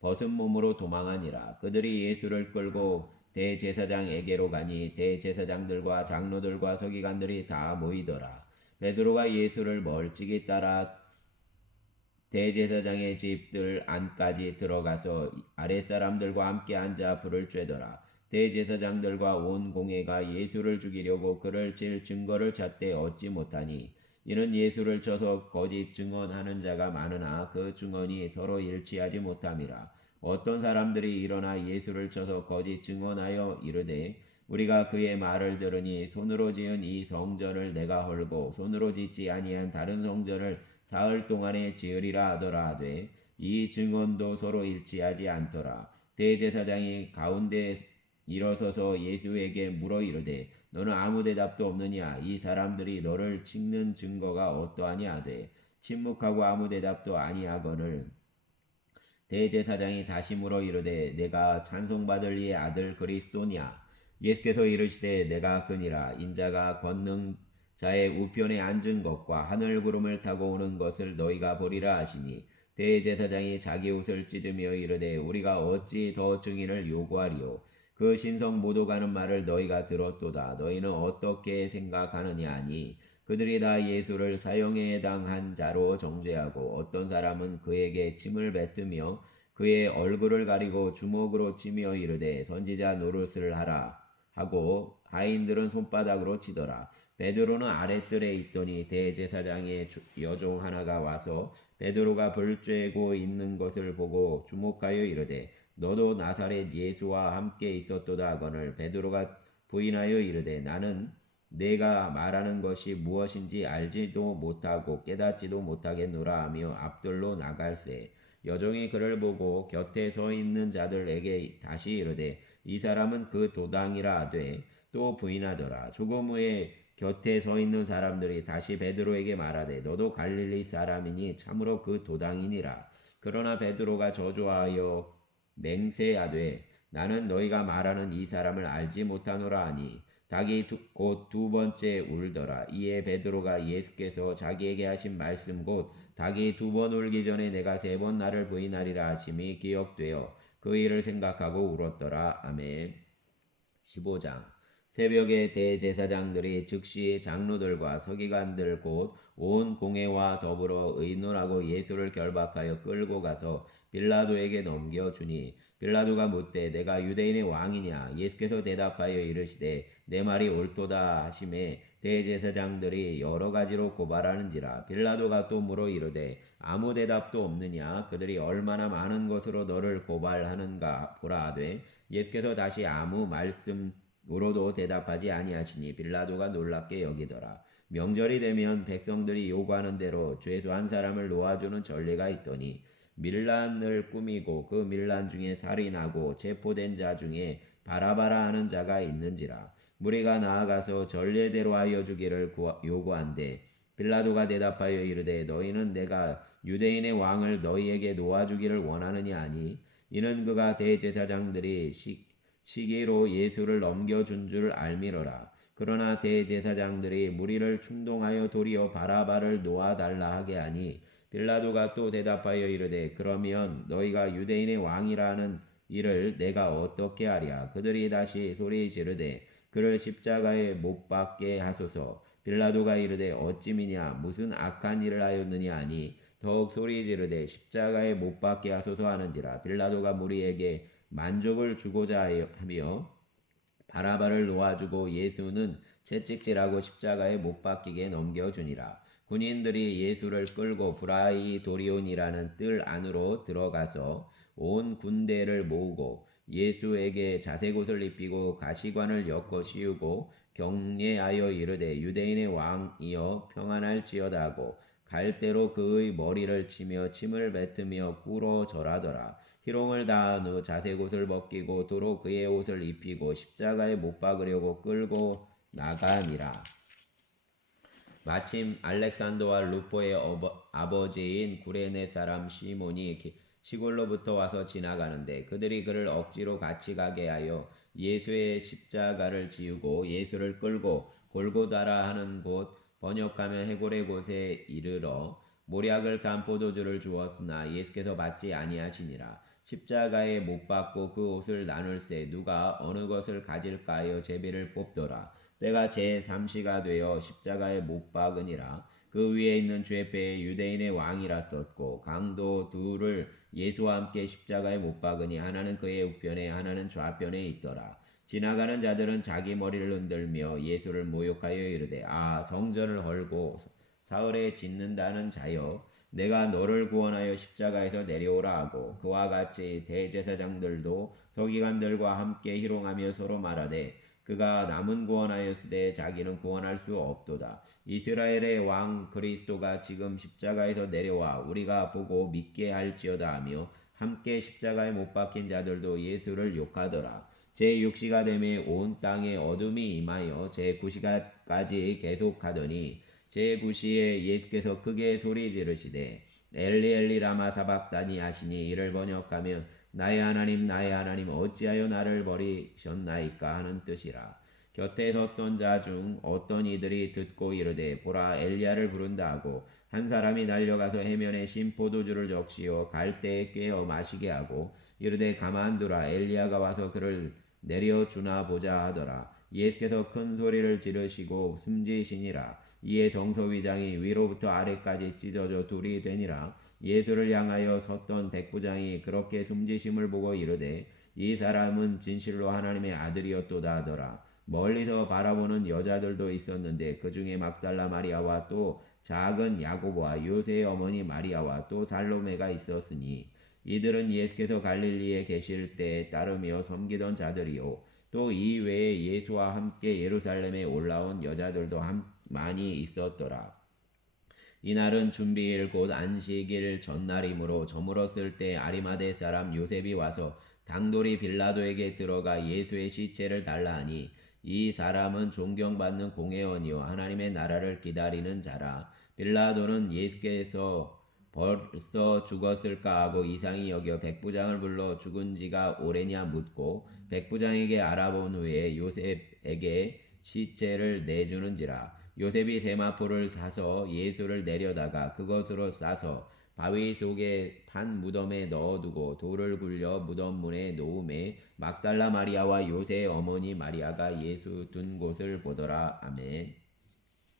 벗은 몸으로 도망하니라. 그들이 예수를 끌고 대제사장에게로 가니 대제사장들과 장로들과 서기관들이 다 모이더라. 베드로가 예수를 멀찍이 따라 대제사장의 집들 안까지 들어가서 아랫사람들과 함께 앉아 불을 쬐더라. 대제사장들과 온 공회가 예수를 죽이려고 그를 칠 증거를 찾되 얻지 못하니 이는 예수를 쳐서 거짓 증언하는 자가 많으나 그 증언이 서로 일치하지 못함이라. 어떤 사람들이 일어나 예수를 쳐서 거짓 증언하여 이르되 우리가 그의 말을 들으니 손으로 지은 이 성전을 내가 헐고 손으로 짓지 아니한 다른 성전을 사흘 동안에 지으리라 하더라 하되 이 증언도 서로 일치하지 않더라. 대제사장이 가운데 일어서서 예수에게 물어 이르되 너는 아무 대답도 없느냐? 이 사람들이 너를 찍는 증거가 어떠하냐 하되 침묵하고 아무 대답도 아니하거늘 대제사장이 다시 물어 이르되 내가 찬송받을 이의 아들 그리스도냐? 예수께서 이르시되 내가 그니라. 인자가 권능 자의 우편에 앉은 것과 하늘 구름을 타고 오는 것을 너희가 보리라 하시니 대제사장이 자기 옷을 찢으며 이르되 우리가 어찌 더 증인을 요구하리요? 그 신성 모독하는 말을 너희가 들었도다. 너희는 어떻게 생각하느냐 하니 그들이 다 예수를 사형에 해당한 자로 정죄하고 어떤 사람은 그에게 침을 뱉으며 그의 얼굴을 가리고 주먹으로 치며 이르되 선지자 노릇을 하라 하고 하인들은 손바닥으로 치더라. 베드로는 아랫뜰에 있더니 대제사장의 여종 하나가 와서 베드로가 불 쬐고 있는 것을 보고 주목하여 이르되 너도 나사렛 예수와 함께 있었도다 하거늘 베드로가 부인하여 이르되 나는 내가 말하는 것이 무엇인지 알지도 못하고 깨닫지도 못하겠노라 하며 앞들로 나갈새 여종이 그를 보고 곁에 서 있는 자들에게 다시 이르되 이 사람은 그 도당이라 하되 또 부인하더라. 조금 후에 곁에 서 있는 사람들이 다시 베드로에게 말하되 너도 갈릴리 사람이니 참으로 그 도당이니라. 그러나 베드로가 저주하여 맹세하되 나는 너희가 말하는 이 사람을 알지 못하노라 하니 닭이 곧 두 번째 울더라. 이에 베드로가 예수께서 자기에게 하신 말씀 곧 닭이 두 번 울기 전에 내가 세 번 나를 부인하리라 하심이 기억되어 그 일을 생각하고 울었더라. 아멘. 15장 새벽에 대제사장들이 즉시 장로들과 서기관들 곧 온 공회와 더불어 의논하고 예수를 결박하여 끌고 가서 빌라도에게 넘겨주니 빌라도가 묻되 내가 유대인의 왕이냐? 예수께서 대답하여 이르시되 내 말이 옳도다 하심에 대제사장들이 여러 가지로 고발하는지라. 빌라도가 또 물어 이르되 아무 대답도 없느냐? 그들이 얼마나 많은 것으로 너를 고발하는가 보라 하되 예수께서 다시 아무 말씀으로도 대답하지 아니하시니 빌라도가 놀랍게 여기더라. 명절이 되면 백성들이 요구하는 대로 죄수한 사람을 놓아주는 전례가 있더니 밀란을 꾸미고 그 밀란 중에 살인하고 체포된 자 중에 바라바라 하는 자가 있는지라. 무리가 나아가서 전례대로 하여 주기를 요구한대 빌라도가 대답하여 이르되 너희는 내가 유대인의 왕을 너희에게 놓아주기를 원하느냐 하니 이는 그가 대제사장들이 시기로 예수를 넘겨준 줄 알미러라. 그러나 대제사장들이 무리를 충동하여 도리어 바라바를 놓아달라 하게 하니 빌라도가 또 대답하여 이르되 그러면 너희가 유대인의 왕이라는 이를 내가 어떻게 하랴. 그들이 다시 소리 지르되 그를 십자가에 못 박게 하소서. 빌라도가 이르되 어찌미냐 무슨 악한 일을 하였느냐 하니 더욱 소리 지르되 십자가에 못 박게 하소서 하는지라. 빌라도가 무리에게 만족을 주고자 하며 바라바를 놓아주고 예수는 채찍질하고 십자가에 못 박히게 넘겨주니라. 군인들이 예수를 끌고 브라이도리온이라는 뜰 안으로 들어가서 온 군대를 모으고 예수에게 자색옷을 입히고 가시관을 엮어 씌우고 경례하여 이르되 유대인의 왕이여 평안할지어다 하고 갈대로 그의 머리를 치며 침을 뱉으며 꿇어 절하더라. 희롱을 다한 후 자색옷을 벗기고 도로 그의 옷을 입히고 십자가에 못 박으려고 끌고 나가니라. 마침 알렉산더와 루포의 아버지인 구레네 사람 시몬이 시골로부터 와서 지나가는데 그들이 그를 억지로 같이 가게 하여 예수의 십자가를 지우고 예수를 끌고 골고다라 하는 곳 번역하면 해골의 곳에 이르러 모략을 단 포도주를 주었으나 예수께서 받지 아니하시니라. 십자가에 못 박고 그 옷을 나눌세 누가 어느 것을 가질까 하여 제비를 뽑더라. 때가 제3시가 되어 십자가에 못 박으니라. 그 위에 있는 죄패에 유대인의 왕이라 썼고 강도 둘을 예수와 함께 십자가에 못 박으니 하나는 그의 우편에 하나는 좌편에 있더라. 지나가는 자들은 자기 머리를 흔들며 예수를 모욕하여 이르되 아 성전을 헐고 사흘에 짓는다는 자여, 내가 너를 구원하여 십자가에서 내려오라 하고 그와 같이 대제사장들도 서기관들과 함께 희롱하며 서로 말하되 그가 남은 구원하였으되 자기는 구원할 수 없도다. 이스라엘의 왕 그리스도가 지금 십자가에서 내려와 우리가 보고 믿게 할지어다 하며 함께 십자가에 못 박힌 자들도 예수를 욕하더라. 제6시가 되매 온 땅에 어둠이 임하여 제9시까지 계속하더니 제9시에 예수께서 크게 소리 지르시되 엘리 엘리 라마 사박다니 하시니 이를 번역하면 나의 하나님 어찌하여 나를 버리셨나이까 하는 뜻이라. 곁에 섰던 자 중 어떤 이들이 듣고 이르되 보라 엘리야를 부른다 하고 한 사람이 달려가서 해면에 신 포도주를 적시어 갈대에 꿰어 마시게 하고 이르되 가만두라 엘리야가 와서 그를 내려주나 보자 하더라. 예수께서 큰 소리를 지르시고 숨지시니라. 이에 성소위장이 위로부터 아래까지 찢어져 둘이 되니라. 예수를 향하여 섰던 백부장이 그렇게 숨지심을 보고 이르되 이 사람은 진실로 하나님의 아들이었도다 하더라. 멀리서 바라보는 여자들도 있었는데 그 중에 막달라 마리아와 또 작은 야고보와 요새의 어머니 마리아와 또 살로메가 있었으니 이들은 예수께서 갈릴리에 계실 때 따르며 섬기던 자들이요 또 이 외에 예수와 함께 예루살렘에 올라온 여자들도 많이 있었더라. 이날은 준비일 곧 안식일 전날이므로 저물었을 때 아리마대 사람 요셉이 와서 당돌이 빌라도에게 들어가 예수의 시체를 달라 하니 이 사람은 존경받는 공회원이요 하나님의 나라를 기다리는 자라. 빌라도는 예수께서 벌써 죽었을까 하고 이상히 여겨 백부장을 불러 죽은 지가 오래냐 묻고 백부장에게 알아본 후에 요셉에게 시체를 내주는지라. 요셉이 세마포를 사서 예수를 내려다가 그것으로 싸서 바위 속에 판 무덤에 넣어두고 돌을 굴려 무덤 문에 놓음에 막달라 마리아와 요새의 어머니 마리아가 예수 둔 곳을 보더라. 아멘.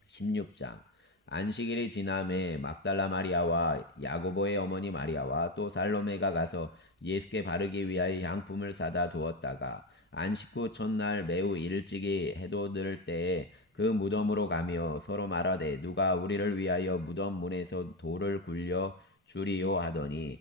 16장 안식일이 지남에 막달라 마리아와 야고보의 어머니 마리아와 또 살로메가 가서 예수께 바르기 위하여 향품을 사다 두었다가 안식 후 첫날 매우 일찍이 해도 들 때에 그 무덤으로 가며 서로 말하되 누가 우리를 위하여 무덤 문에서 돌을 굴려 주리요 하더니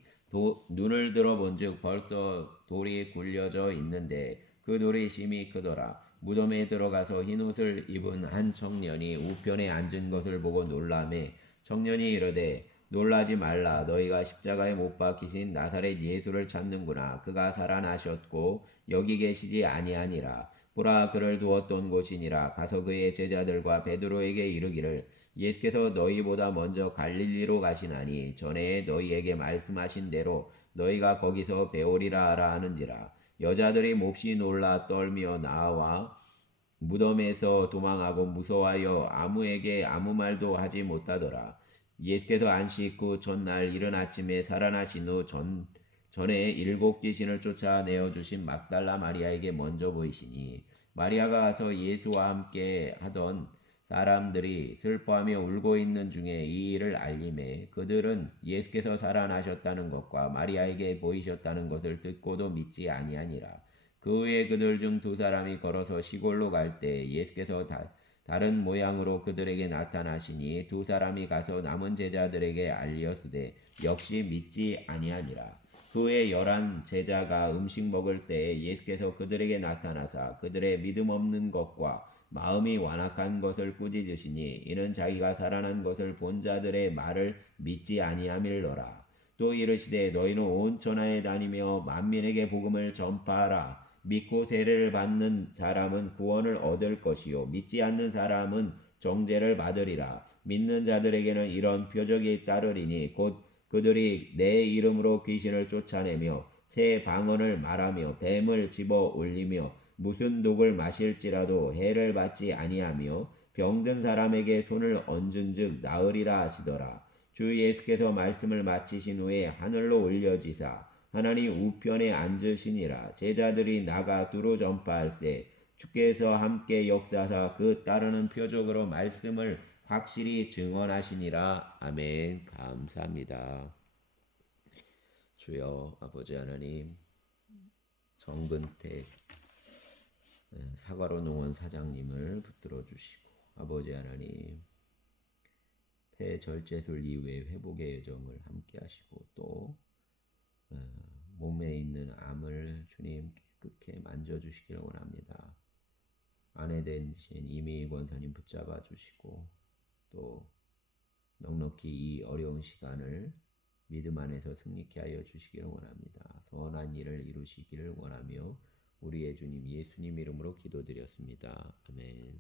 눈을 들어 본즉 벌써 돌이 굴려져 있는데 그 돌이 심히 크더라. 무덤에 들어가서 흰옷을 입은 한 청년이 우편에 앉은 것을 보고 놀라매 청년이 이르되 놀라지 말라 너희가 십자가에 못 박히신 나사렛 예수를 찾는구나. 그가 살아나셨고 여기 계시지 아니하니라. 보라 그를 두었던 곳이니라. 가서 그의 제자들과 베드로에게 이르기를 예수께서 너희보다 먼저 갈릴리로 가시나니 전에 너희에게 말씀하신 대로 너희가 거기서 배우리라 하라 하는지라. 여자들이 몹시 놀라 떨며 나와 무덤에서 도망하고 무서워하여 아무에게 아무 말도 하지 못하더라. 예수께서 안식 후 전날 이른 아침에 살아나신 후 전에 일곱 귀신을 쫓아내어 주신 막달라 마리아에게 먼저 보이시니 마리아가 가서 예수와 함께 하던 사람들이 슬퍼하며 울고 있는 중에 이 일을 알림해 그들은 예수께서 살아나셨다는 것과 마리아에게 보이셨다는 것을 듣고도 믿지 아니하니라. 그 후에 그들 중 두 사람이 걸어서 시골로 갈 때 예수께서 다른 모양으로 그들에게 나타나시니 두 사람이 가서 남은 제자들에게 알리었으되 역시 믿지 아니하니라. 그 후에 11 제자가 음식 먹을 때에 예수께서 그들에게 나타나사 그들의 믿음 없는 것과 마음이 완악한 것을 꾸짖으시니 이는 자기가 살아난 것을 본 자들의 말을 믿지 아니함일러라. 또 이르시되 너희는 온 천하에 다니며 만민에게 복음을 전파하라. 믿고 세례를 받는 사람은 구원을 얻을 것이요 믿지 않는 사람은 정죄를 받으리라. 믿는 자들에게는 이런 표적이 따르리니 곧 그들이 내 이름으로 귀신을 쫓아내며 새 방언을 말하며 뱀을 집어 올리며 무슨 독을 마실지라도 해를 받지 아니하며 병든 사람에게 손을 얹은즉 나으리라 하시더라. 주 예수께서 말씀을 마치신 후에 하늘로 올려지사 하나님 우편에 앉으시니라. 제자들이 나가 두루 전파할세 주께서 함께 역사사 그 따르는 표적으로 말씀을 확실히 증언하시니라. 아멘. 감사합니다. 주여 아버지 하나님 정근택 사과로 농원 사장님을 붙들어 주시고 아버지 하나님 폐절제술 이후의 회복의 여정을 함께 하시고 또 몸에 있는 암을 주님 깨끗게 만져주시기를 원합니다. 아내 되신 이미 권사님 붙잡아 주시고 또 넉넉히 이 어려운 시간을 믿음 안에서 승리케 하여 주시기를 원합니다. 선한 일을 이루시기를 원하며 우리의 주님 예수님 이름으로 기도드렸습니다. 아멘.